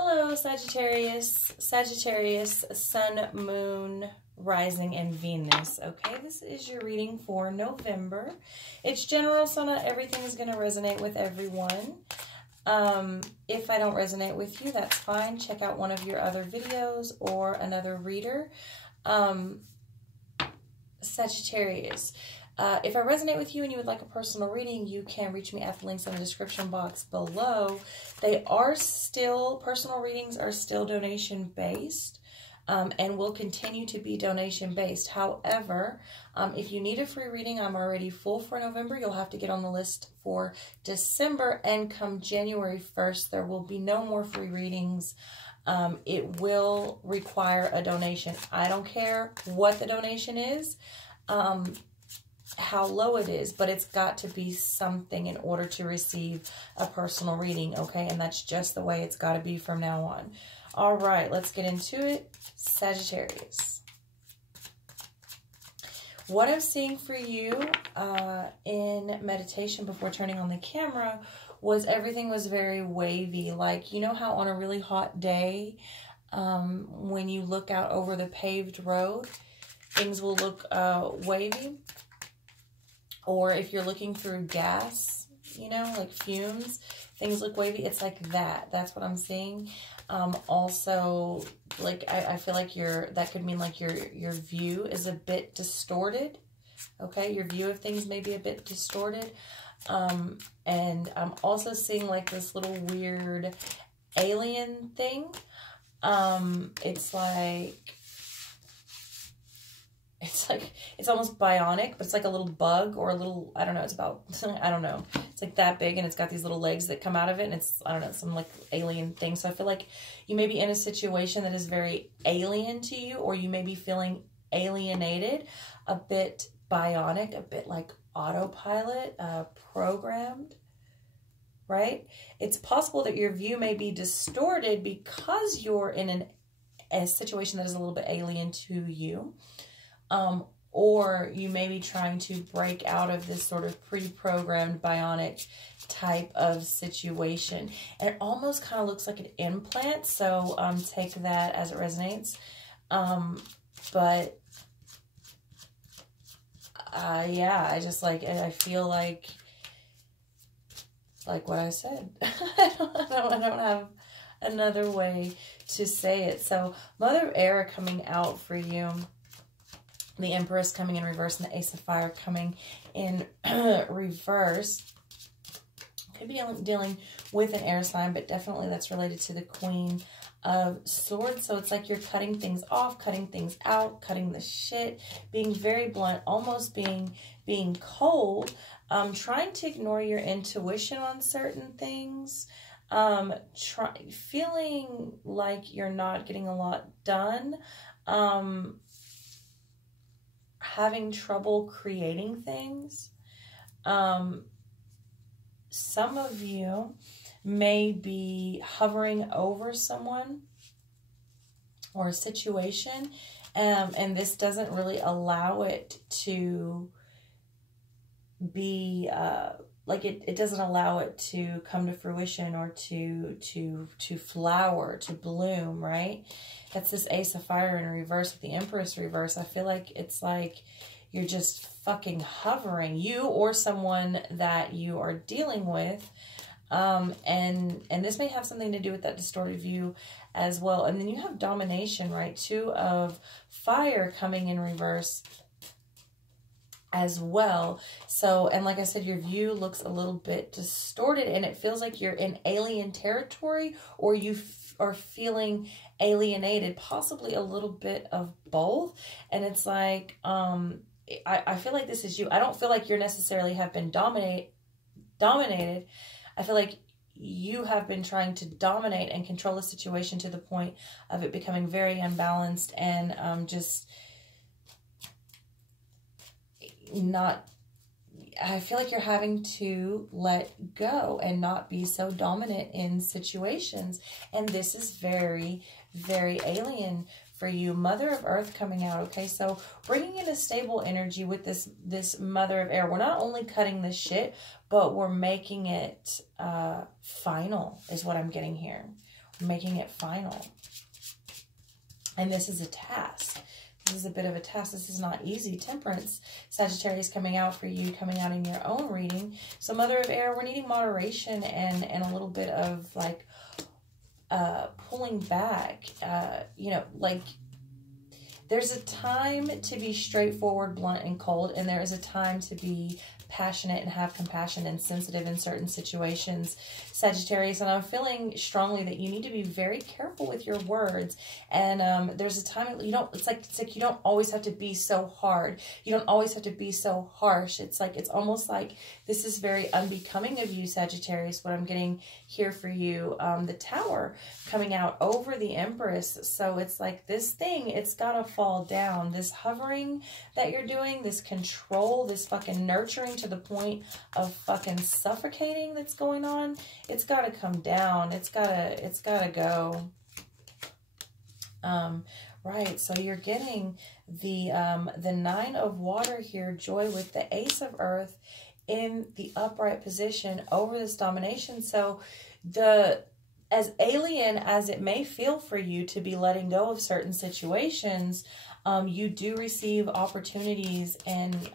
Hello, Sagittarius. Sagittarius, Sun, Moon, Rising, and Venus. Okay, this is your reading for November. It's general, so not everything is going to resonate with everyone. If I don't resonate with you, that's fine. Check out one of your other videos or another reader. Sagittarius. If I resonate with you and you would like a personal reading, you can reach me at the links in the description box below. Personal readings are still donation-based and will continue to be donation-based. However, if you need a free reading, I'm already full for November. You'll have to get on the list for December, and come January 1st, there will be no more free readings. It will require a donation. I don't care what the donation is. How low it is, but it's got to be something in order to receive a personal reading, okay? And that's just the way it's got to be from now on. All right, let's get into it. Sagittarius. What I'm seeing for you in meditation before turning on the camera was everything was very wavy. Like, you know how on a really hot day, when you look out over the paved road, things will look wavy? Or if you're looking through gas, you know, like fumes, things look wavy. It's like that. That's what I'm seeing. Also, like, I feel like that could mean like your view is a bit distorted. Okay, your view of things may be a bit distorted. And I'm also seeing like this little weird alien thing. It's almost bionic, but it's like a little bug or a little, I don't know, I don't know. It's like that big, and it's got these little legs that come out of it, and it's, I don't know, some like alien thing. So I feel like you may be in a situation that is very alien to you, or you may be feeling alienated, a bit bionic, a bit like autopilot, programmed, right? It's possible that your view may be distorted because you're in a situation that is a little bit alien to you. Or you may be trying to break out of this sort of pre-programmed bionic type of situation. And it almost kind of looks like an implant, so take that as it resonates. But yeah, I feel like what I said. I don't have another way to say it. So Mother of Air coming out for you. The Empress coming in reverse, and the Ace of Fire coming in reverse. Could be dealing with an air sign, but definitely that's related to the Queen of Swords. So it's like you're cutting things off, cutting things out, cutting the shit, being very blunt, almost being cold, trying to ignore your intuition on certain things, feeling like you're not getting a lot done, having trouble creating things. Some of you may be hovering over someone or a situation, and this doesn't really allow it to be it doesn't allow it to come to fruition or to flower, to bloom, right? That's this Ace of Fire in reverse with the Empress reverse. I feel like it's like you're just fucking hovering, you or someone that you are dealing with. And this may have something to do with that distorted view as well. And then you have domination, right? Two of Fire coming in reverse as well. So, and like I said, your view looks a little bit distorted, and it feels like you're in alien territory, or you are feeling alienated, possibly a little bit of both. And it's like, I feel like this is you. I don't feel like you're necessarily have been dominated. I feel like you have been trying to dominate and control the situation to the point of it becoming very unbalanced and just not, I feel like you're having to let go and not be so dominant in situations. And this is very, very alien for you. Mother of Earth coming out, okay? So bringing in a stable energy with this Mother of Air. We're not only cutting this shit, but we're making it final is what I'm getting here. making it final. And this is a task. This is a bit of a task. This is not easy. Temperance, Sagittarius coming out for you, coming out in your own reading. So Mother of Air, we're needing moderation and a little bit of like pulling back. You know, like there's a time to be straightforward, blunt, and cold, and there is a time to be passionate and have compassion and sensitive in certain situations, Sagittarius. And I'm feeling strongly that you need to be very careful with your words. And there's a time you don't, it's like you don't always have to be so hard. You don't always have to be so harsh. It's like, it's almost like this is very unbecoming of you, Sagittarius, what I'm getting here for you. The Tower coming out over the Empress. So it's like this thing, it's got to fall down. This hovering that you're doing, this control, this fucking nurturing to the point of fucking suffocating that's going on, it's got to come down. It's got to go. Right, so you're getting the Nine of Water here, joy, with the Ace of Earth in the upright position over this domination. So as alien as it may feel for you to be letting go of certain situations, you do receive opportunities and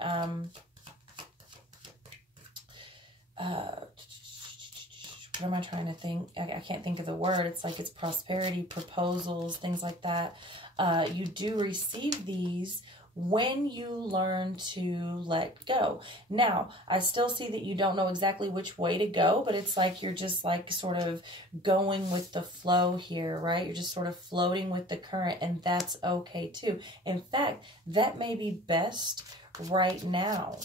what am I trying to think? I can't think of the word. It's like it's prosperity, proposals, things like that. You do receive these when you learn to let go. Now, I still see that you don't know exactly which way to go, but it's like you're just like sort of going with the flow here, right? You're just sort of floating with the current, and that's okay too. In fact, that may be best right now,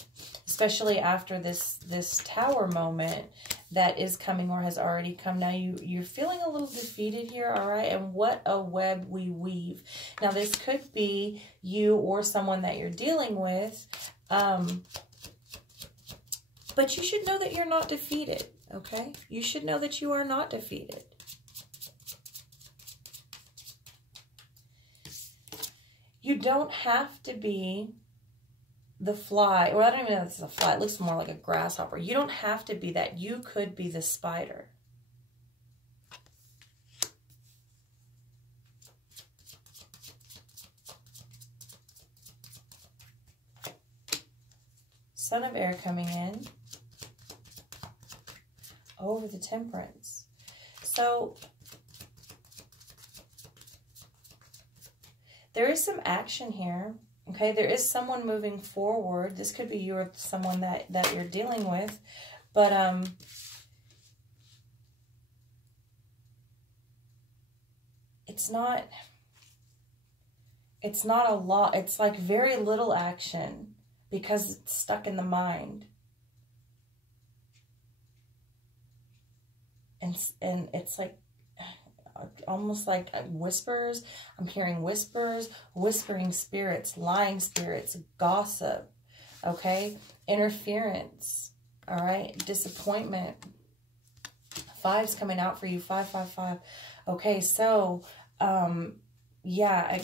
especially after this Tower moment that is coming or has already come. Now you're feeling a little defeated here, all right? And what a web we weave. Now this could be you or someone that you're dealing with, but you should know that you're not defeated, okay? You should know that you are not defeated. You don't have to be the fly, or I don't even know if this is a fly. It looks more like a grasshopper. You don't have to be that. You could be the spider. Son of Air coming in over the Temperance. So there is some action here. Okay, there is someone moving forward. This could be you or someone that you're dealing with. But it's not a lot. It's like very little action because it's stuck in the mind. And it's like almost like whispers. I'm hearing whispers, whispering spirits, lying spirits, gossip, okay? Interference, all right? Disappointment. 5's coming out for you, 555. Okay, so, yeah,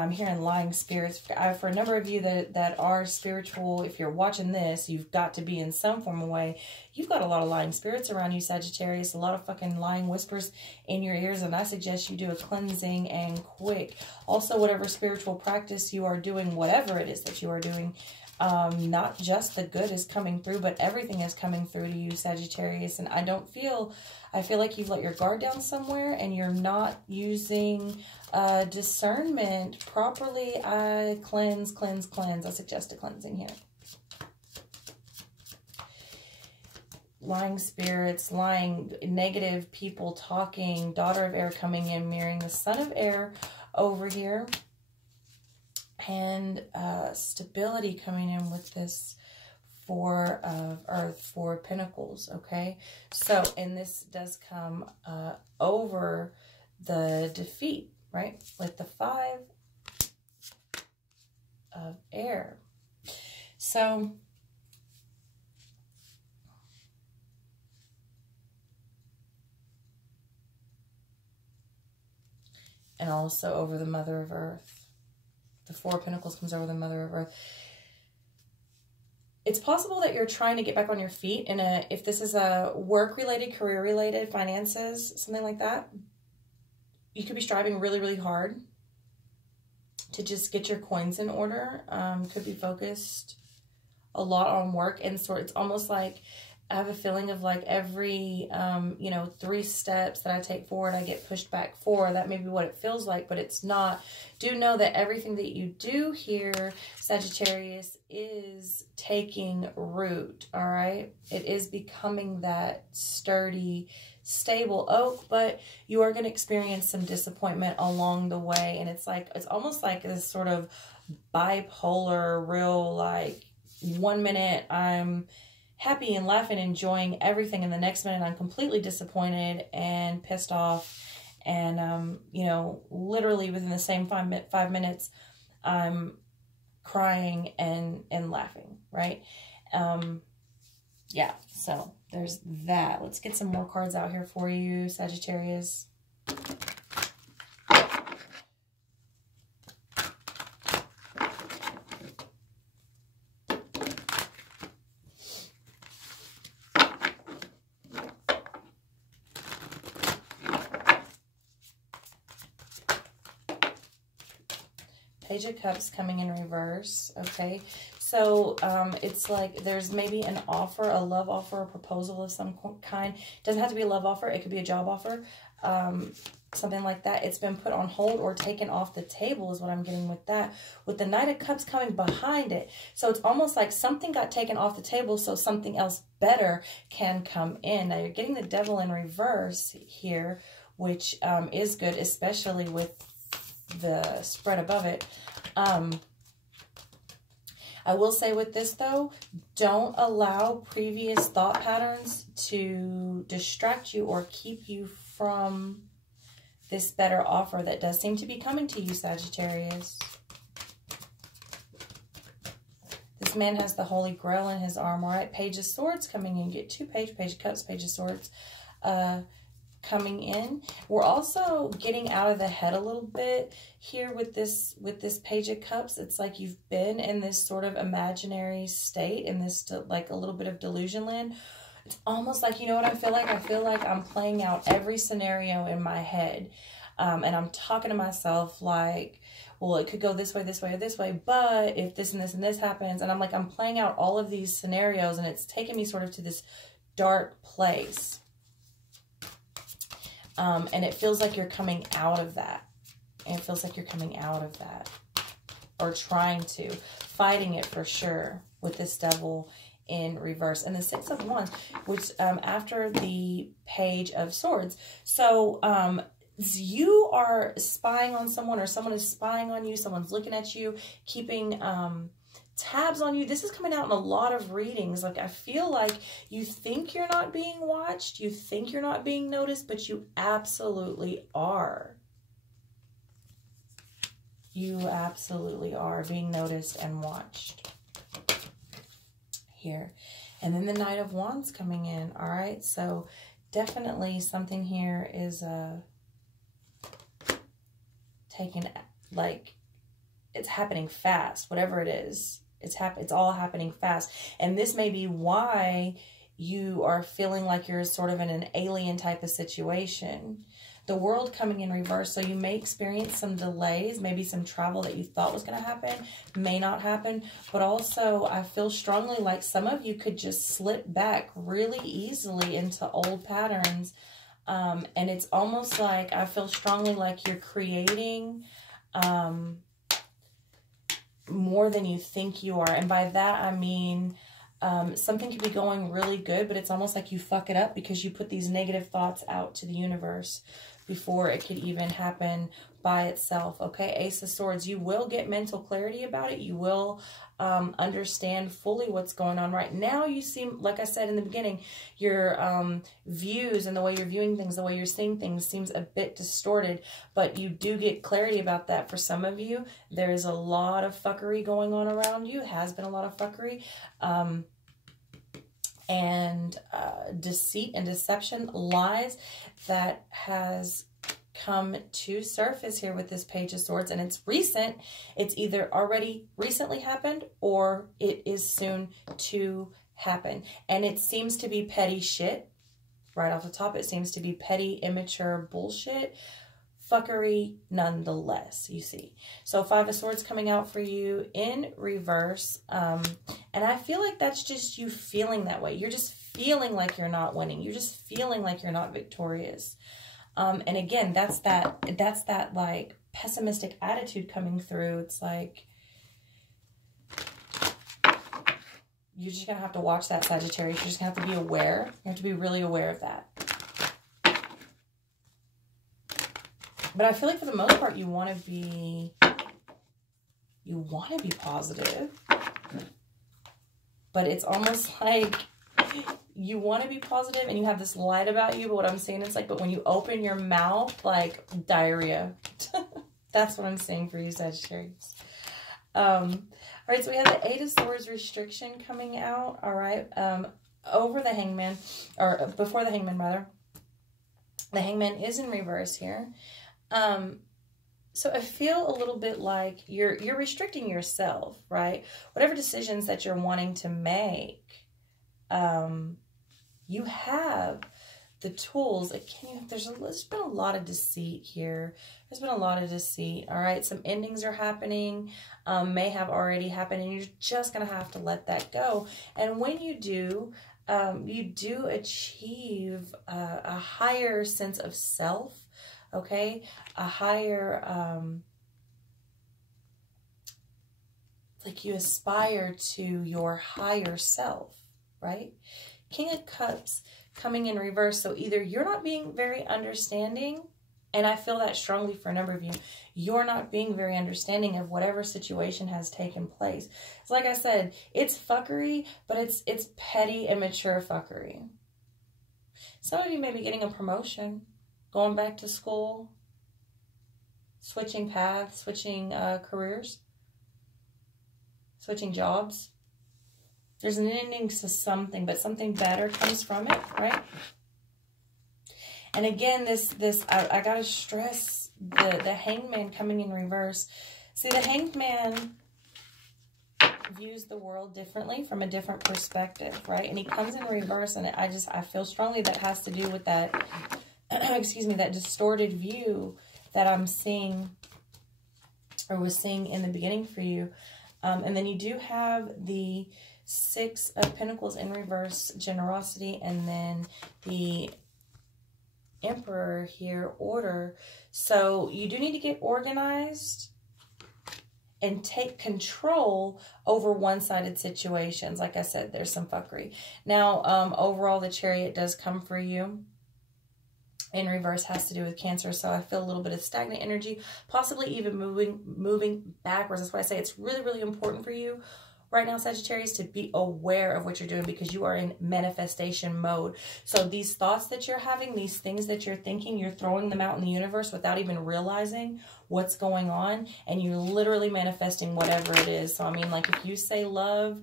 I'm hearing lying spirits. For a number of you that are spiritual, if you're watching this, you've got to be in some form of way. You've got a lot of lying spirits around you, Sagittarius, a lot of fucking lying whispers in your ears, and I suggest you do a cleansing and quick. Also, whatever spiritual practice you are doing, whatever it is that you are doing, not just the good is coming through, but everything is coming through to you, Sagittarius. And I feel like you've let your guard down somewhere and you're not using discernment properly. Cleanse. I suggest a cleansing here. Lying spirits, lying, negative people talking, Daughter of Air coming in, mirroring the Son of Air over here. And stability coming in with this Four of Earth, Four of Pentacles, okay? So, and this does come over the defeat, right? With the 5 of Air. So, and also over the Mother of Earth. The 4 of Pentacles comes over the Mother of Earth. It's possible that you're trying to get back on your feet if this is a work-related, career-related, finances, something like that. you could be striving really, really hard to just get your coins in order. Could be focused a lot on work and sort. It's almost like I have a feeling of like every, you know, 3 steps that I take forward, I get pushed back 4. That may be what it feels like, but it's not. Do know that everything that you do here, Sagittarius, is taking root, all right? It is becoming that sturdy, stable oak, but you are going to experience some disappointment along the way. And it's like, it's almost like this sort of bipolar, real, like, 1 minute I'm happy and laughing, enjoying everything, and the next minute I'm completely disappointed and pissed off, and you know, literally within the same 5 minutes I'm crying and laughing, right? Yeah, so there's that. Let's get some more cards out here for you, Sagittarius. Page of Cups coming in reverse, okay? So it's like there's maybe an offer, a love offer, a proposal of some kind. It doesn't have to be a love offer. It could be a job offer, something like that. It's been put on hold or taken off the table is what I'm getting with that, with the Knight of Cups coming behind it. So it's almost like something got taken off the table so something else better can come in. Now you're getting the Devil in reverse here, which is good, especially with the spread above it. I will say with this though, don't allow previous thought patterns to distract you or keep you from this better offer that does seem to be coming to you, Sagittarius. This man has the Holy Grail in his arm, all right? Page of Swords coming in. Get 2 Page of Cups, Page of Swords coming in. We're also getting out of the head a little bit here with this Page of Cups. It's like you've been in this sort of imaginary state, in this like a little bit of delusion land. It's almost like, you know what I feel like? I feel like I'm playing out every scenario in my head. And I'm talking to myself like, well, it could go this way, or this way, but if this and this and this happens, and I'm playing out all of these scenarios, and it's taken me sort of to this dark place. And it feels like you're coming out of that. And it feels like you're coming out of that. Or trying to. Fighting it for sure with this Devil in reverse. And the 6 of Wands, which after the Page of Swords. So you are spying on someone, or someone is spying on you. Someone's looking at you, keeping tabs on you. This is coming out in a lot of readings. Like, I feel like you think you're not being watched, you think you're not being noticed, but you absolutely are. You absolutely are being noticed and watched here. And then the Knight of Wands coming in. All right, so definitely something here is taken, like, it's happening fast, whatever it is. It's all happening fast. And this may be why you are feeling like you're sort of in an alien type of situation. The World coming in reverse. So you may experience some delays, maybe some travel that you thought was going to happen may not happen. But also I feel strongly like some of you could just slip back really easily into old patterns. And it's almost like I feel strongly like you're creating more than you think you are. And by that I mean something could be going really good, but it's almost like you fuck it up because you put these negative thoughts out to the universe before it could even happen by itself. Okay, Ace of Swords, you will get mental clarity about it. You will understand fully what's going on right now. You seem, like I said in the beginning, your views and the way you're viewing things, the way you're seeing things seems a bit distorted, but you do get clarity about that. For some of you, there is a lot of fuckery going on around you, has been a lot of fuckery, and deceit and deception, lies that has come to surface here with this Page of Swords, and it's recent. It's either already recently happened or it is soon to happen, and it seems to be petty shit right off the top. It seems to be petty, immature bullshit fuckery nonetheless, you see. So Five of Swords coming out for you in reverse. And I feel like that's just you feeling that way. You're just feeling like you're not winning. You're just feeling like you're not victorious. And again, that's that like pessimistic attitude coming through. It's like, you're just going to have to watch that, Sagittarius. You're just going to have to be aware. You have to be really aware of that. But I feel like for the most part, you want to be positive. But it's almost like you want to be positive and you have this light about you. But what I'm saying is like, but when you open your mouth, like diarrhea. That's what I'm saying for you, Sagittarius. All right, so we have the Eight of Swords restriction coming out. All right, over the Hangman, or before the Hangman, rather. The Hangman is in reverse here. So I feel a little bit like you're restricting yourself, right? Whatever decisions that you're wanting to make, you have the tools. Again, there's been a lot of deceit here. There's been a lot of deceit. All right, some endings are happening, may have already happened, and you're just gonna have to let that go. And when you do achieve a higher sense of self. Okay, a higher, like you aspire to your higher self, right? King of Cups coming in reverse. So either you're not being very understanding, and I feel that strongly for a number of you, you're not being very understanding of whatever situation has taken place. So like I said, it's fuckery, but it's petty and mature fuckery. Some of you may be getting a promotion, going back to school, switching paths, switching careers, switching jobs. There's an ending to something, but something better comes from it, right? And again, I gotta stress the Hangman coming in reverse. See, the Hangman views the world differently from a different perspective, right? And he comes in reverse, and I feel strongly that has to do with that. Excuse me, that distorted view that I'm seeing, or was seeing in the beginning for you. And then you do have the Six of Pentacles in reverse, generosity, and then the Emperor here, order. So you do need to get organized and take control over one-sided situations. Like I said, there's some fuckery. Now, overall, the Chariot does come for you. In reverse has to do with Cancer, so I feel a little bit of stagnant energy, possibly even moving backwards. That's why I say it's really, really important for you right now, Sagittarius, to be aware of what you're doing, because you are in manifestation mode. So these thoughts that you're having, these things that you're thinking, you're throwing them out in the universe without even realizing what's going on, and you're literally manifesting whatever it is. So I mean, like, if you say love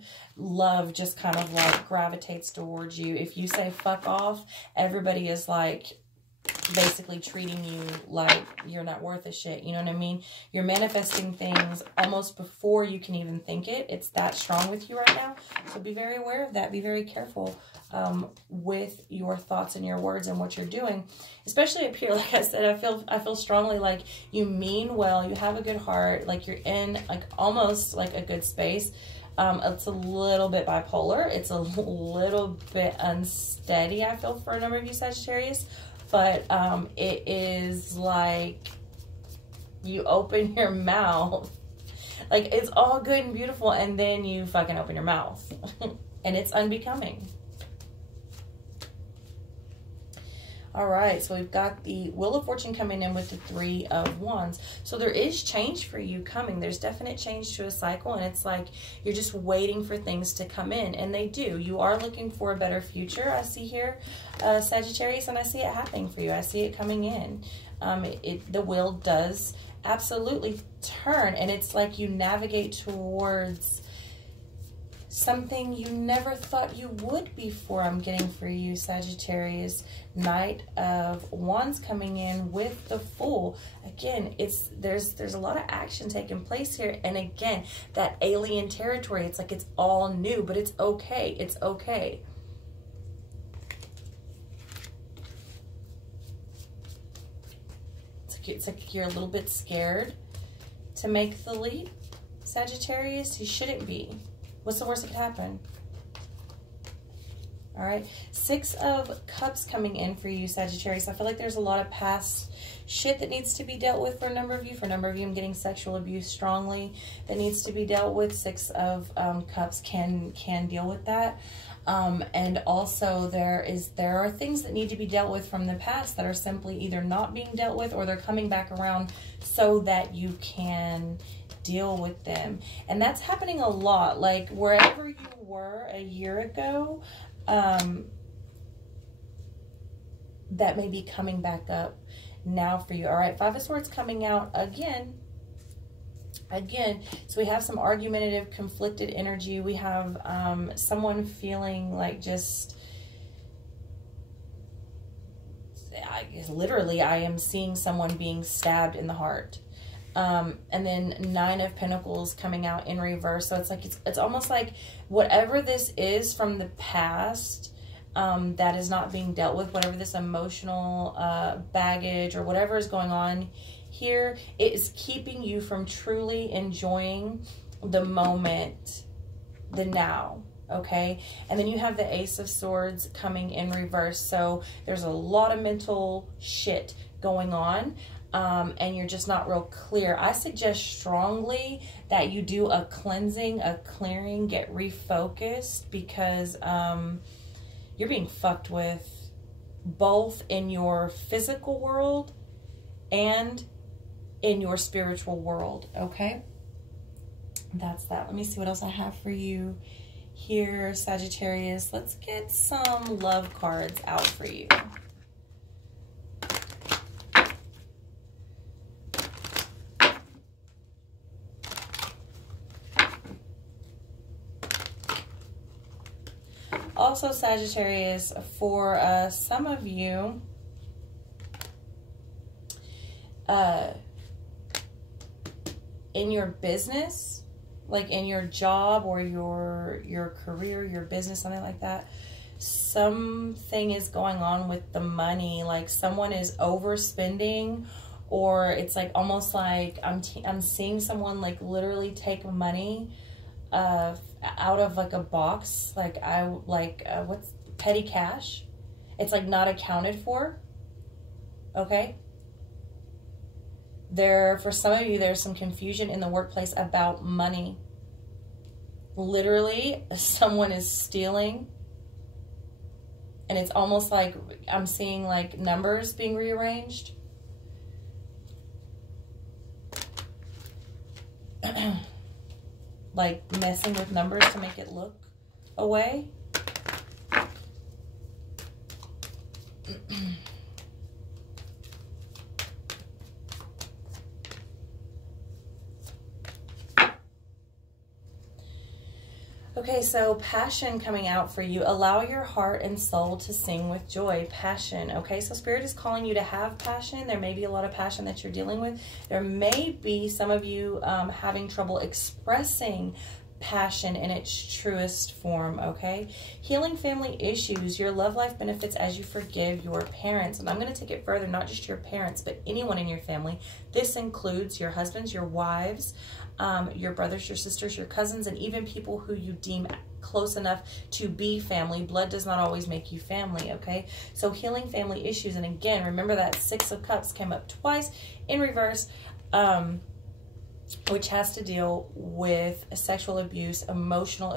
just kind of like gravitates towards you. If you say fuck off, everybody is like basically treating you like you're not worth a shit. You know what I mean? You're manifesting things almost before you can even think it. It's that strong with you right now. So be very aware of that. Be very careful with your thoughts and your words and what you're doing. Especially up here, like I said, I feel strongly like you mean well. You have a good heart. Like you're in like almost like a good space. It's a little bit bipolar. It's a little bit unsteady, I feel, for a number of you, Sagittarius. But it is like you open your mouth, like it's all good and beautiful, and then you fucking open your mouth and it's unbecoming. All right, so we've got the Wheel of Fortune coming in with the Three of Wands. So there is change for you coming. There's definite change to a cycle, and it's like you're just waiting for things to come in, and they do. You are looking for a better future, I see here, Sagittarius, and I see it happening for you. I see it coming in. The wheel does absolutely turn, and it's like you navigate towards something you never thought you would before. I'm getting for you, Sagittarius. Knight of Wands coming in with the Fool. Again, there's a lot of action taking place here, and again, that alien territory. It's like it's all new, but it's okay. It's okay. It's it's like you're a little bit scared to make the leap, Sagittarius. You shouldn't be. What's the worst that could happen? All right, 6 of Cups coming in for you, Sagittarius. I feel like there's a lot of past shit that needs to be dealt with for a number of you. For a number of you, I'm getting sexual abuse strongly that needs to be dealt with. 6 of Cups can deal with that. And also there are things that need to be dealt with from the past that are simply either not being dealt with, or they're coming back around so that you can deal with them. And that's happening a lot. Like wherever you were a year ago, that may be coming back up now for you. All right, 5 of Swords coming out again. So we have some argumentative, conflicted energy. We have someone feeling like just, literally, I am seeing someone being stabbed in the heart. And then 9 of Pentacles coming out in reverse. So it's like, it's almost like whatever this is from the past, that is not being dealt with, whatever this emotional baggage or whatever is going on here, it is keeping you from truly enjoying the moment, the now. Okay, and then you have the Ace of Swords coming in reverse. So there's a lot of mental shit going on, and you're just not real clear. I suggest strongly that you do a cleansing, a clearing, get refocused, because you're being fucked with both in your physical world and in your spiritual world. Okay, that's that. Let me see what else I have for you here, Sagittarius. Let's get some love cards out for you. Also, Sagittarius, for some of you, in your business, like in your job or your career, your business, something like that, something is going on with the money. Like someone is overspending, or it's like almost like I'm seeing someone like literally take money out of like a box, like what's petty cash. It's like not accounted for. Okay. For some of you, there's some confusion in the workplace about money. Literally, someone is stealing. And it's almost like I'm seeing like numbers being rearranged. Like messing with numbers to make it look away. Okay, so passion coming out for you. Allow your heart and soul to sing with joy. Passion, okay? So Spirit is calling you to have passion. There may be a lot of passion that you're dealing with. There may be some of you having trouble expressing passion in its truest form, okay? Healing family issues. Your love life benefits as you forgive your parents. And I'm going to take it further, not just your parents, but anyone in your family. This includes your husbands, your wives, your brothers, your sisters, your cousins, and even people who you deem close enough to be family. Blood does not always make you family, okay? So healing family issues. And again, remember that 6 of Cups came up twice in reverse, which has to deal with sexual abuse, emotional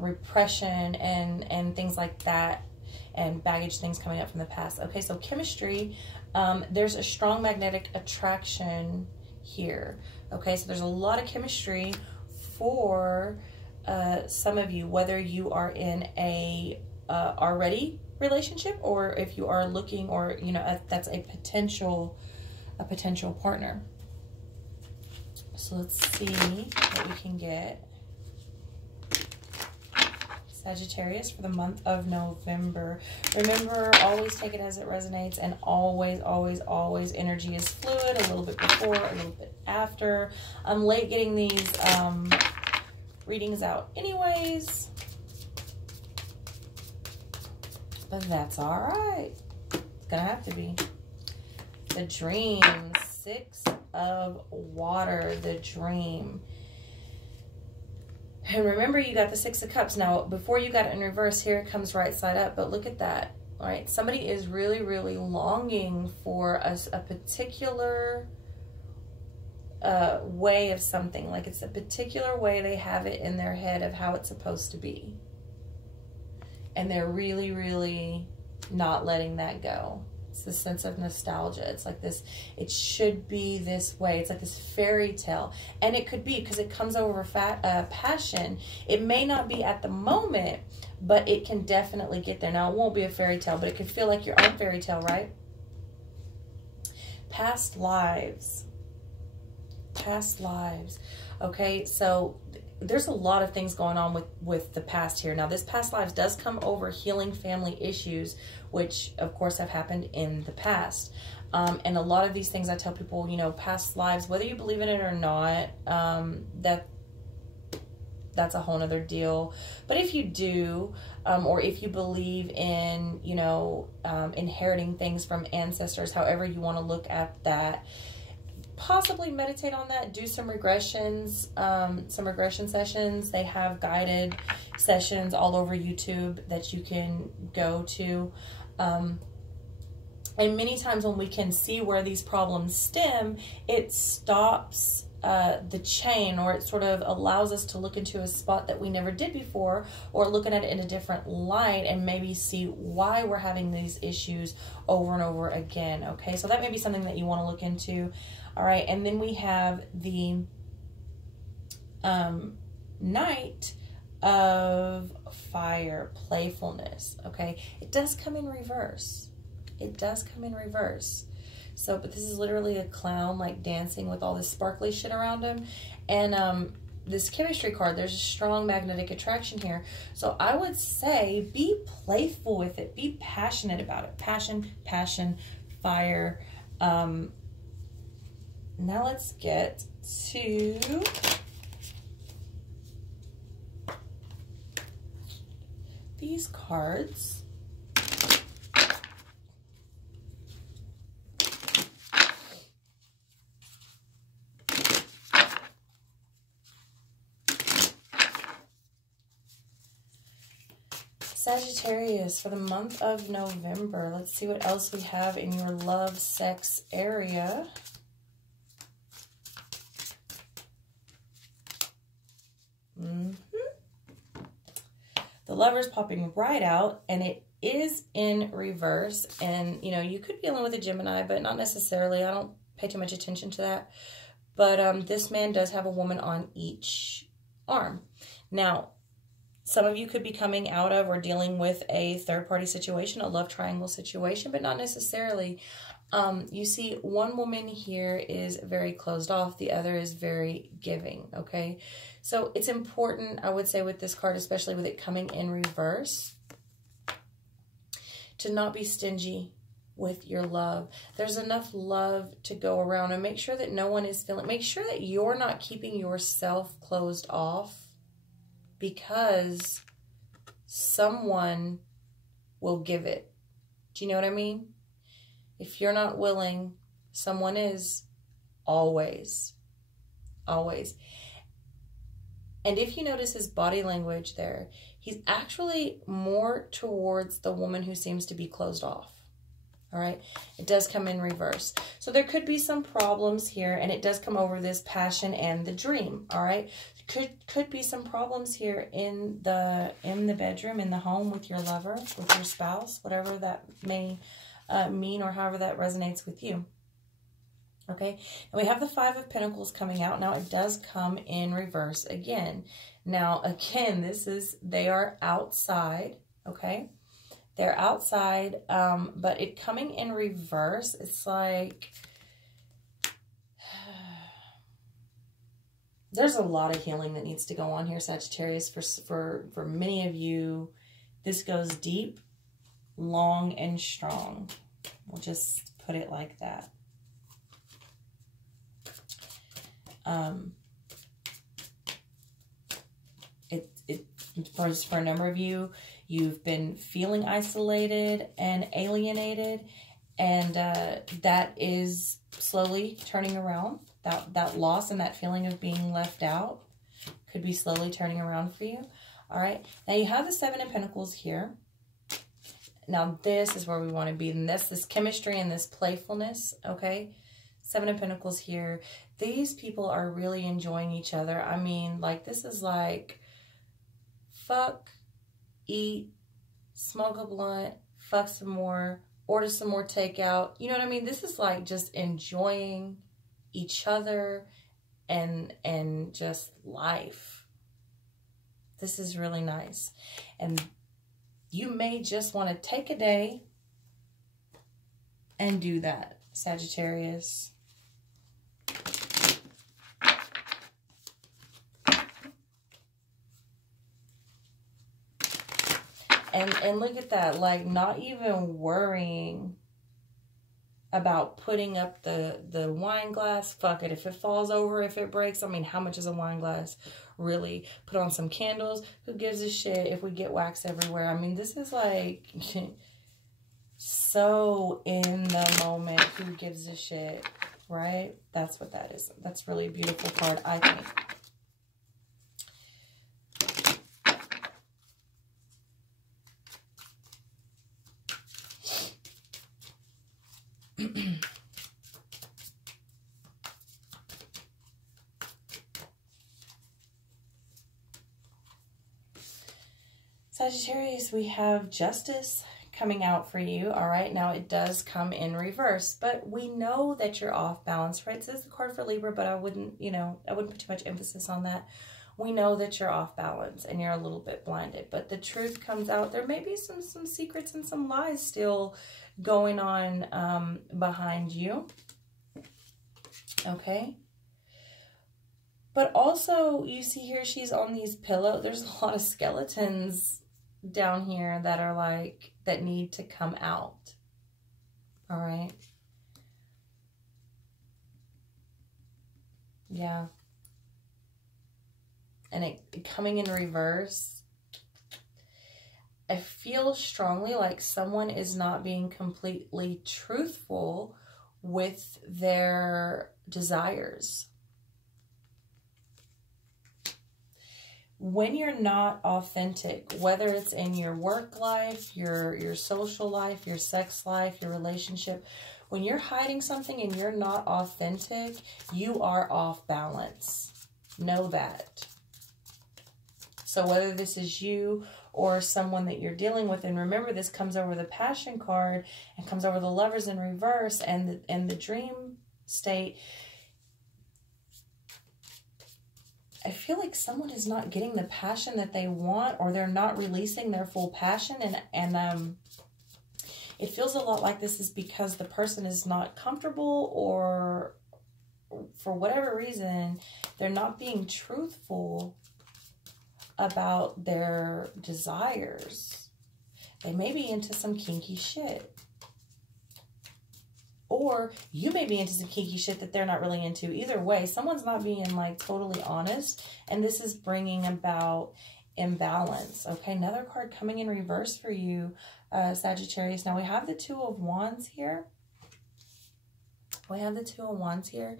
repression, and things like that, and baggage things coming up from the past. Okay, so chemistry. There's a strong magnetic attraction here. Okay, so there's a lot of chemistry for some of you, whether you are in a already relationship, or if you are looking, or you know, that's a potential partner. So let's see what we can get. Sagittarius for the month of November. Remember, always take it as it resonates, and always, always, always, energy is fluid. A little bit before, a little bit after. I'm late getting these readings out anyways, but that's all right. It's going to have to be. The dream. 6 of water. The dream. And remember, you got the 6 of cups. Now, before you got it in reverse, here it comes right side up. But look at that. All right. Somebody is really, really longing for a particular way of something. Like it's a particular way they have it in their head of how it's supposed to be. And they're really, really not letting that go. It's the sense of nostalgia. It's like this, it should be this way. It's like this fairy tale. And it could be, because it comes over passion. It may not be at the moment, but it can definitely get there. Now, it won't be a fairy tale, but it can feel like your own fairy tale, right? Past lives. Past lives. Okay, so there's a lot of things going on with the past here. Now, this past lives does come over healing family issues, which, of course, have happened in the past. And a lot of these things I tell people, you know, past lives, whether you believe in it or not, that's a whole nother deal. But if you do, or if you believe in, you know, inheriting things from ancestors, however you want to look at that, possibly meditate on that, do some regressions, some regression sessions. They have guided sessions all over YouTube that you can go to. And many times when we can see where these problems stem, it stops the chain, or it sort of allows us to look into a spot that we never did before, or looking at it in a different light and maybe see why we're having these issues over and over again. Okay, so that may be something that you want to look into. All right, and then we have the Knight of Fire, playfulness. Okay, it does come in reverse. It does come in reverse. So, but this is literally a clown, like dancing with all this sparkly shit around him. And this chemistry card, there's a strong magnetic attraction here. So I would say be playful with it. Be passionate about it. Passion, passion, fire. Now let's get to these cards. Sagittarius, for the month of November. Let's see what else we have in your love, sex area. The Lover's popping right out, and it is in reverse. And, you know, you could be dealing with a Gemini, but not necessarily. I don't pay too much attention to that. But this man does have a woman on each arm. Now, some of you could be coming out of or dealing with a third-party situation, a love triangle situation, but not necessarily. You see, one woman here is very closed off. The other is very giving, okay? So it's important, I would say, with this card, especially with it coming in reverse, to not be stingy with your love. There's enough love to go around, and make sure that no one is feeling, make sure that you're not keeping yourself closed off, because someone will give it. Do you know what I mean? If you're not willing, someone is. Always. Always. And if you notice his body language there, he's actually more towards the woman who seems to be closed off. All right. It does come in reverse. So there could be some problems here, and it does come over this passion and the dream. All right. Could be some problems here in the bedroom, in the home, with your lover, with your spouse, whatever that may mean, or however that resonates with you. Okay, and we have the Five of Pentacles coming out. Now, it does come in reverse again. Now, again, they are outside, okay? They're outside, but it coming in reverse, it's like, there's a lot of healing that needs to go on here, Sagittarius. For many of you, this goes deep, long, and strong. We'll just put it like that. For a number of you, you've been feeling isolated and alienated, And that is slowly turning around. That loss and that feeling of being left out could be slowly turning around for you. All right. Now you have the Seven of Pentacles here. Now this is where we want to be. And that's this chemistry and this playfulness. Okay. Seven of Pentacles here. These people are really enjoying each other. I mean, like, this is like fuck, eat, smoke a blunt, fuck some more, order some more takeout. You know what I mean? This is like just enjoying each other and just life. This is really nice. And you may just want to take a day and do that, Sagittarius. And look at that, like, not even worrying about putting up the wine glass. Fuck it. If it falls over, if it breaks, I mean, how much is a wine glass? Really? Put on some candles. Who gives a shit if we get wax everywhere? I mean, this is like so in the moment. Who gives a shit? Right? That's what that is. That's really a beautiful card, I think. Sagittarius, we have Justice coming out for you. All right, now it does come in reverse, but we know that you're off balance, right? It says the card for Libra, but I wouldn't, you know, I wouldn't put too much emphasis on that. We know that you're off balance and you're a little bit blinded, but the truth comes out. There may be some secrets and some lies still going on behind you. Okay. But also, you see here, she's on these pillows. There's a lot of skeletons down here that are like, that need to come out. All right. Yeah. And it coming in reverse, I feel strongly like someone is not being completely truthful with their desires. When you're not authentic, whether it's in your work life, your social life, your sex life, your relationship, when you're hiding something and you're not authentic, you are off balance. Know that. So whether this is you or someone that you're dealing with, and remember, this comes over the Passion card and comes over the Lovers in reverse and the Dream state. I feel like someone is not getting the passion that they want, or they're not releasing their full passion. And it feels a lot like this is because the person is not comfortable, or for whatever reason, they're not being truthful about their desires. They may be into some kinky shit. Or you may be into some kinky shit that they're not really into. Either way, someone's not being like totally honest. And this is bringing about imbalance. Okay, another card coming in reverse for you, Sagittarius. Now we have the Two of Wands here. We have the Two of Wands here.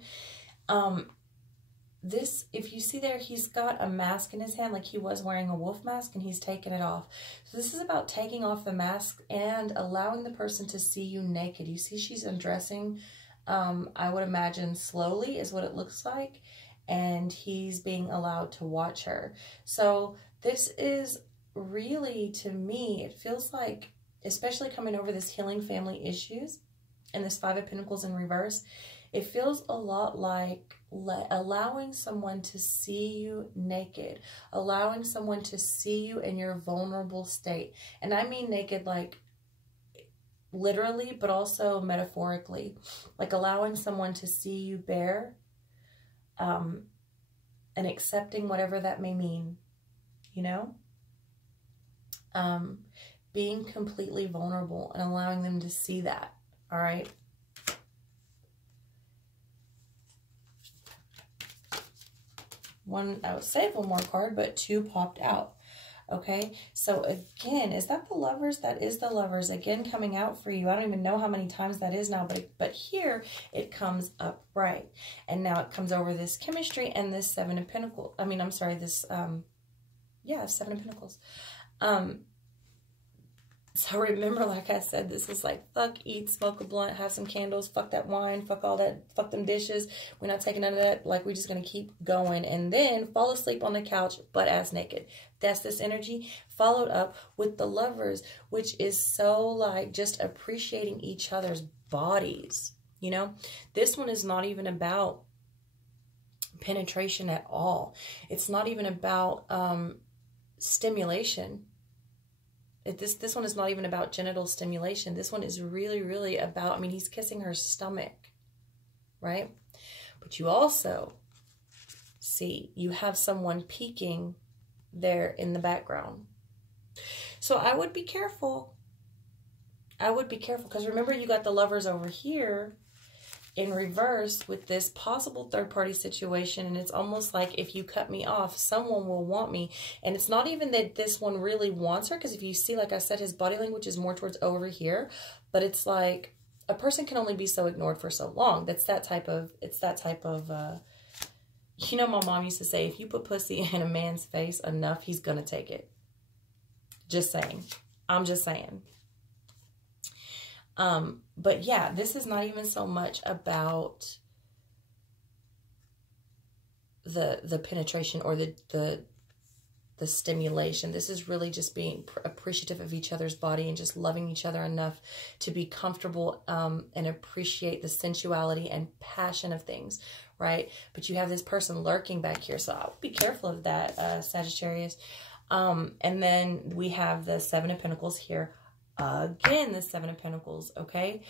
This, if you see there, he's got a mask in his hand, like he was wearing a wolf mask, and he's taken it off. So this is about taking off the mask and allowing the person to see you naked. You see she's undressing, I would imagine slowly is what it looks like, and he's being allowed to watch her. So this is really, to me, it feels like, especially coming over this healing family issues and this Five of Pentacles in reverse, it feels a lot like allowing someone to see you naked, allowing someone to see you in your vulnerable state. And I mean naked, like literally, but also metaphorically, like allowing someone to see you bare, and accepting whatever that may mean, you know, being completely vulnerable and allowing them to see that. All right. One, I would save one more card, but two popped out. Okay, so again, is that the Lovers? That is the Lovers again coming out for you. I don't even know how many times that is now, but here it comes up right, and now it comes over this chemistry and this Seven of Pentacles. I mean, I'm sorry, this yeah, Seven of Pentacles. So remember, like I said, this is like fuck, eat, smoke a blunt, have some candles, fuck that wine, fuck all that, fuck them dishes. We're not taking none of that. Like, we're just going to keep going. And then fall asleep on the couch, butt ass naked. That's this energy. Followed up with the Lovers, which is so like just appreciating each other's bodies. You know, this one is not even about penetration at all. It's not even about stimulation. This one is not even about genital stimulation. This one is really, really about, I mean, he's kissing her stomach, right? But you also see, you have someone peeking there in the background. So I would be careful. I would be careful, because remember, you got the Lovers over here in reverse with this possible third-party situation, and it's almost like, if you cut me off, someone will want me. And it's not even that this one really wants her, because if you see, like I said, his body language is more towards over here, but it's like a person can only be so ignored for so long. That's that type of, it's that type of, you know, my mom used to say, if you put pussy in a man's face enough, he's gonna take it. Just saying. I'm just saying. But yeah, this is not even so much about the penetration or the stimulation. This is really just being appreciative of each other's body and just loving each other enough to be comfortable and appreciate the sensuality and passion of things, right? But you have this person lurking back here, so I'll be careful of that, Sagittarius. And then we have the Seven of Pentacles here. Again, the Seven of Pentacles, okay?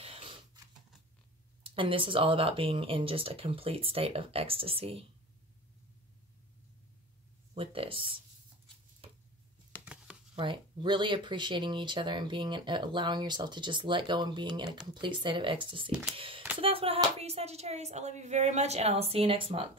And this is all about being in just a complete state of ecstasy with this, right? Really appreciating each other and being allowing yourself to just let go and being in a complete state of ecstasy. So that's what I have for you, Sagittarius. I love you very much, and I'll see you next month.